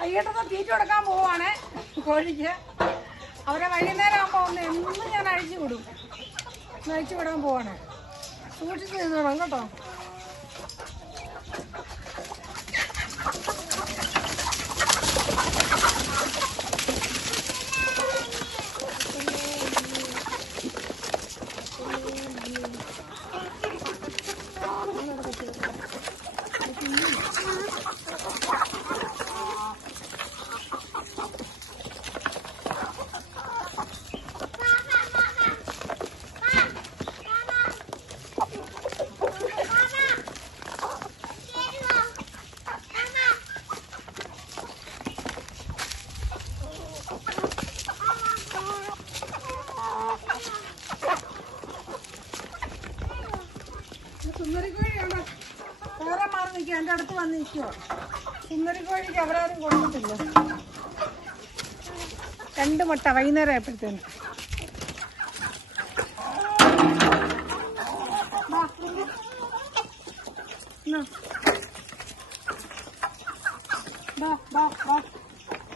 വൈകിട്ടത്തെ തീറ്റ കൊടുക്കാൻ പോവാണ് കോഴിക്ക്. അവരെ വൈകുന്നേരം ആകുമ്പോൾ ഒന്ന് എന്നും ഞാൻ അഴിച്ചു വിടും അഴിച്ചു വിടാൻ പോവാണ്. സൂക്ഷിച്ച് നിന്നോണം കേട്ടോ. നിൽക്കുക എന്റെ അടുത്ത് വന്ന് നിൽക്കുവോ സുന്ദരിക്കോഴിക്ക് അവരാരും കൊടുത്തിട്ടില്ല. രണ്ട് മുട്ട വൈകുന്നേരം ആയപ്പോഴത്തേന്. സുന്ദരി കോഴി വാ, വാ, വാ.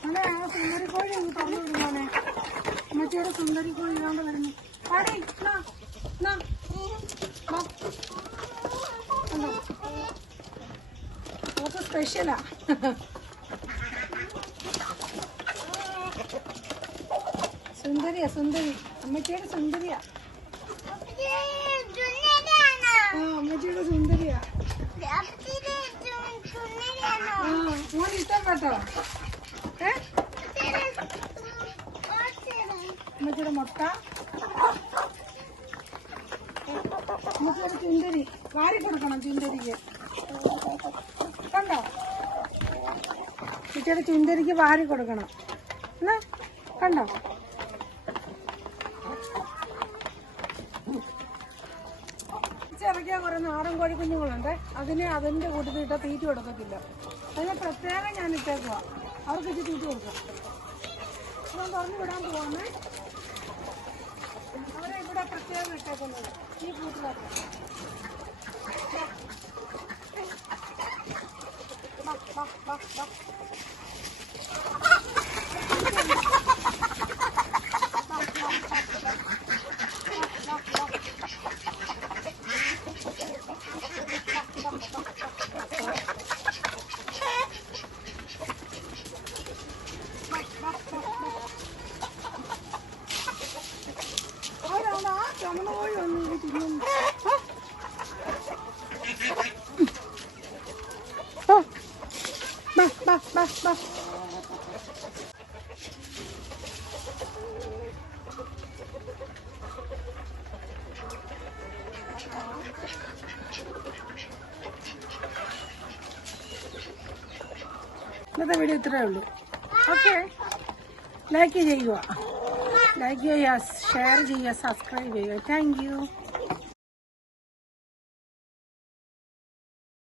മോനെ, ആ സുന്ദരിക്കോഴി ഒന്ന് തുറന്നു വിടുമോനെ അമ്മച്ചിയുടെ സുന്ദരിക്കോഴി ഇതാണ്ട് വരുന്നു. പാടി എന്നാ, എന്നാ. വാ. കണ്ടോ? ഓക്ക് സ്പെഷ്യലാ സുന്ദരിയാ സുന്ദരി. അമ്മച്ചിയുടെ സുന്ദരിയാ. ആ അമ്മച്ചിയുടെ സുന്ദരിയാ. ആ മോൻ ഇഷ്ടപ്പെട്ടോ? ഏ? അമ്മച്ചിയുടെ മുട്ട. അമ്മച്ചിയുടെ ചുന്തരി വാരി കൊടുക്കണം ചുന്ദരിക്ക്. കണ്ടോ? കുട്ടിയുടെ ചുന്ദരിക്ക് വാരി കൊടുക്കണം. എന്നാ? കണ്ടോ? ചിറക്കിയ കുറേ നാടൻ കോഴി കുഞ്ഞുങ്ങളുണ്ട്. അതിനെ അതിന്റെ കൂട്ടത്തിട്ട തീറ്റ കൊടുക്കത്തില്ല. അതിന് പ്രത്യേകം ഞാൻ ഇട്ടേക്കുക അവർക്ക് ഇച്ചിരി തീറ്റ കൊടുക്കാം. ഞാൻ തുറന്നു വിടാൻ പോകുന്നേ അവരെ ഇവിടെ പ്രത്യേകം ഇട്ടേക്കുന്നത് ഈ കൂട്ടിലൊക്കെ バッッッ ഇന്നത്തെ വീഡിയോ ഇത്രയേ ഉള്ളൂ. ഓക്കെ ലൈക്ക് ചെയ്യുക. ലൈക്ക് ചെയ്യുക ഷെയർ ചെയ്യുക സബ്സ്ക്രൈബ് ചെയ്യുക. താങ്ക്